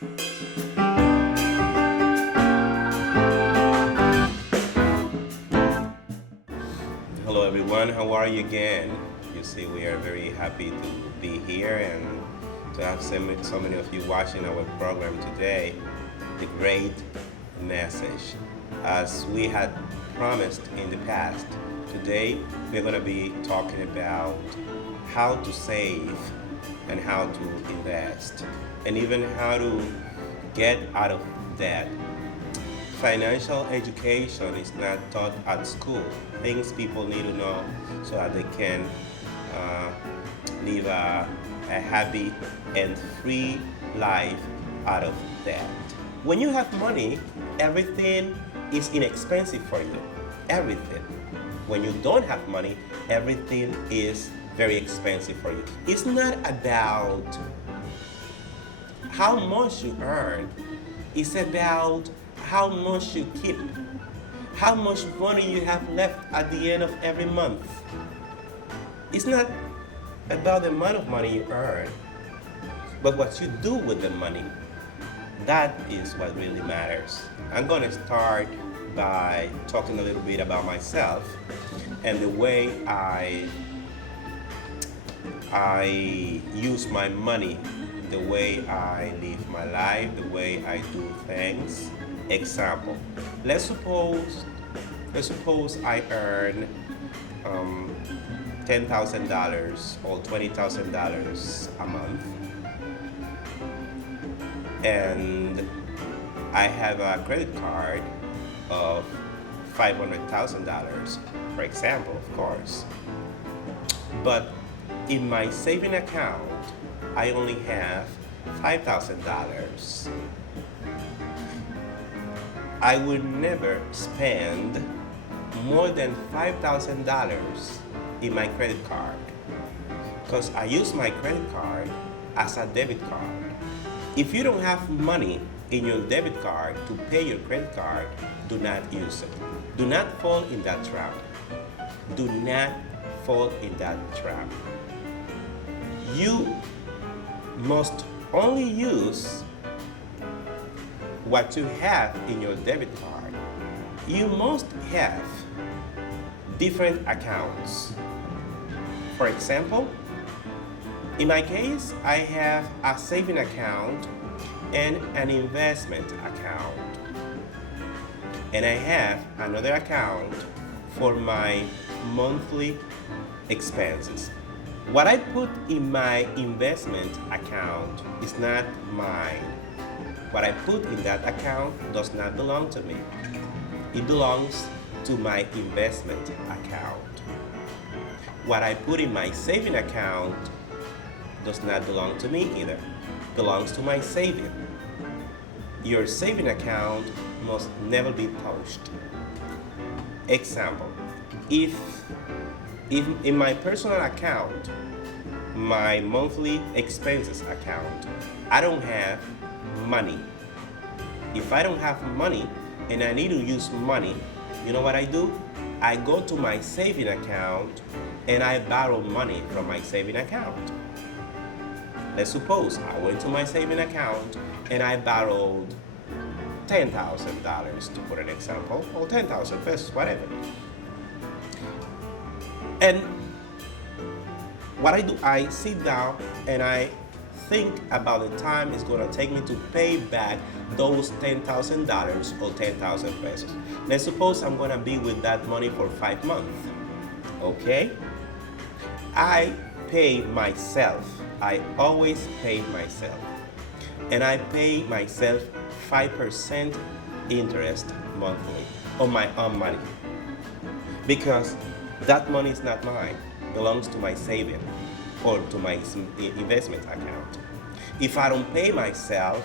Hello everyone, how are you again? You see, we are very happy to be here and to have so many of you watching our program today. The great message. As we had promised in the past, today we're going to be talking about how to save and how to invest and even how to get out of debt. Financial education is not taught at school. Things people need to know so that they can uh, live a happy and free life out of debt. When you have money, everything is inexpensive for you. Everything. When you don't have money, everything is very expensive for you. It's not about how much you earn, it's about how much you keep, how much money you have left at the end of every month. It's not about the amount of money you earn, but what you do with the money. That is what really matters. I'm going to start by talking a little bit about myself and the way I use my money, the way I live my life, the way I do things. Example, let's suppose I earn $10,000 or $20,000 a month, and I have a credit card of $500,000, for example, of course. But in my saving account, I only have $5,000. I would never spend more than $5,000 in my credit card because I use my credit card as a debit card. If you don't have money in your debit card to pay your credit card, do not use it. Do not fall in that trap. Do not fall in that trap. You must only use what you have in your debit card. You must have different accounts. For example, in my case, I have a saving account and an investment account. And I have another account for my monthly expenses. What I put in my investment account is not mine. What I put in that account does not belong to me. It belongs to my investment account. What I put in my saving account does not belong to me either. It belongs to my saving. Your saving account must never be touched. Example, if in my personal account, my monthly expenses account, I don't have money. If I don't have money and I need to use money, you know what I do? I go to my saving account and I borrow money from my saving account. Let's suppose I went to my saving account and I borrowed $10,000 to put an example, or 10,000 pesos, whatever. And what I do, I sit down and I think about the time it's going to take me to pay back those $10,000 or 10,000 pesos. Let's suppose I'm going to be with that money for 5 months. Okay? I pay myself. I always pay myself. And I pay myself 5% interest monthly on my own money. Because that money is not mine. It belongs to my saving or to my investment account. If I don't pay myself,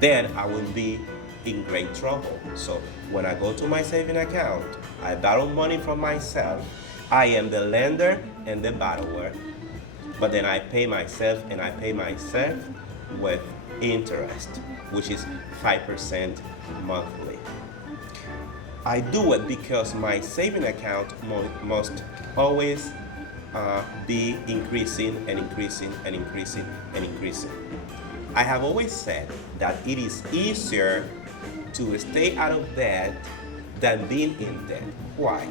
then I will be in great trouble. So when I go to my saving account, I borrow money from myself. I am the lender and the borrower. But then I pay myself, and I pay myself with interest, which is 5% monthly. I do it because my saving account must always be increasing and increasing and increasing and increasing. I have always said that it is easier to stay out of debt than being in debt. Why?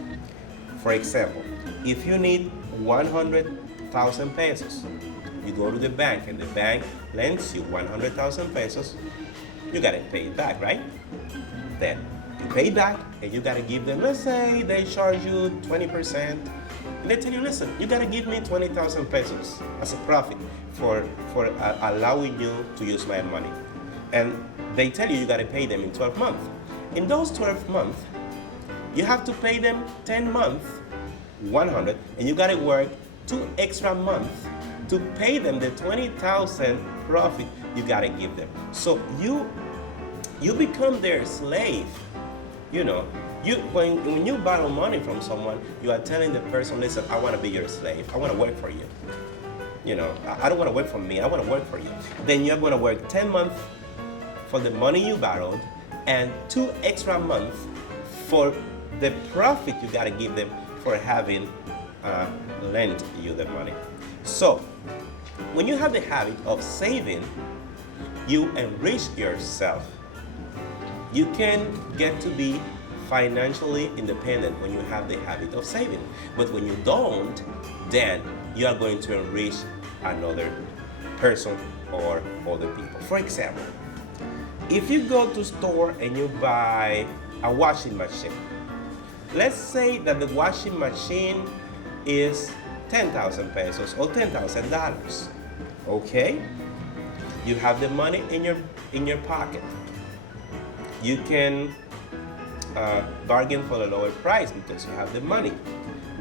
For example, if you need 100,000 pesos, you go to the bank and the bank lends you 100,000 pesos, you gotta pay it back, right? Then you pay back and you gotta give them, let's say they charge you 20%, and they tell you, listen, you gotta give me 20,000 pesos as a profit for allowing you to use my money. And they tell you gotta pay them in 12 months. In those 12 months, you have to pay them 10 months, 100, and you gotta work 2 extra months to pay them the 20,000 profit you gotta give them. So you become their slave. You know, when you borrow money from someone, you are telling the person, listen, I want to be your slave. I want to work for you. You know, I don't want to work for me. I want to work for you. Then you're going to work 10 months for the money you borrowed and 2 extra months for the profit you got to give them for having lent you the money. So when you have the habit of saving, you enrich yourself. You can get to be financially independent when you have the habit of saving. But when you don't, then you are going to enrich another person or other people. For example, if you go to store and you buy a washing machine, let's say that the washing machine is 10,000 pesos or $10,000. Okay? You have the money in your pocket. You can bargain for a lower price because you have the money.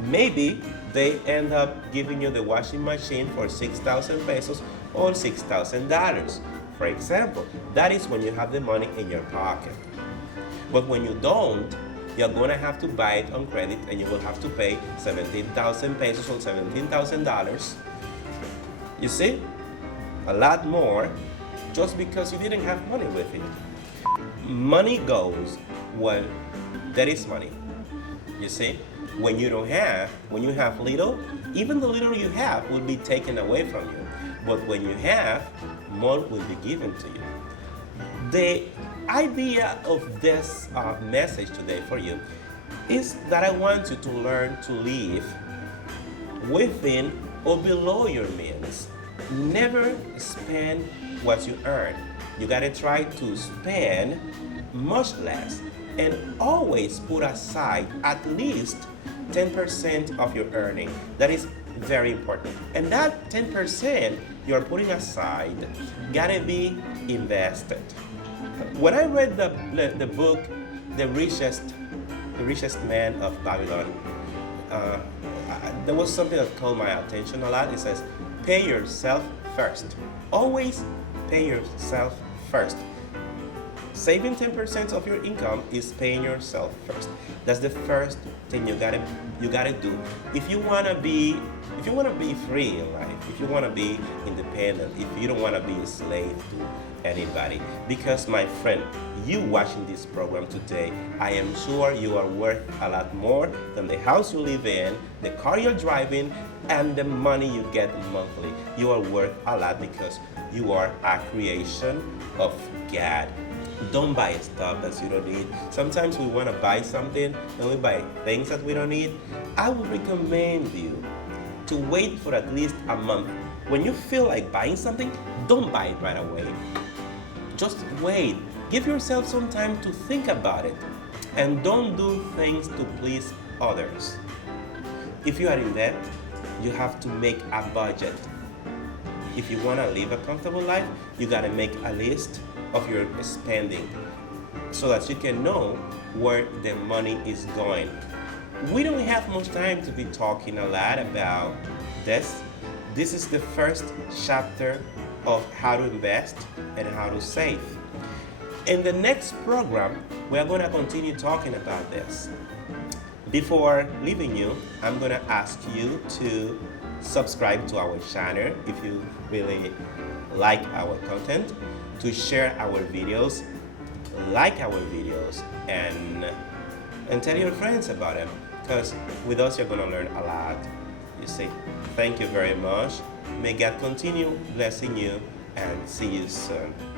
Maybe they end up giving you the washing machine for 6,000 pesos or $6,000. For example, that is when you have the money in your pocket. But when you don't, you're gonna have to buy it on credit and you will have to pay 17,000 pesos or $17,000. You see? A lot more just because you didn't have money with it. Money goes when there is money. You see? When you have little, even the little you have will be taken away from you. But when you have, more will be given to you. The idea of this message today for you is that I want you to learn to live within or below your means. Never spend what you earn. You gotta try to spend much less and always put aside at least 10% of your earning. That is very important. And that 10% you're putting aside gotta be invested. When I read the book, The Richest Man of Babylon, there was something that caught my attention a lot. It says, pay yourself first. Always pay yourself first. Saving 10% of your income is paying yourself first. That's the first thing you gotta do. If you wanna be free in life, if you wanna be independent, if you don't wanna be a slave to anybody. Because my friend, you watching this program today, I am sure you are worth a lot more than the house you live in, the car you're driving, and the money you get monthly. You are worth a lot because you are a creation of God. Don't buy stuff that you don't need. Sometimes we want to buy something and we buy things that we don't need. I would recommend you to wait for at least a month. When you feel like buying something, don't buy it right away. Just wait. Give yourself some time to think about it. And don't do things to please others. If you are in debt, you have to make a budget. If you want to live a comfortable life, you got to make a list of your spending so that you can know where the money is going. We don't have much time to be talking a lot about this. This is the first chapter of how to invest and how to save. In the next program, we are going to continue talking about this. Before leaving you, I'm going to ask you to subscribe to our channel if you really like our content, to share our videos, like our videos, and tell your friends about them, because with us you're going to learn a lot. You see, thank you very much. May God continue blessing you and see you soon.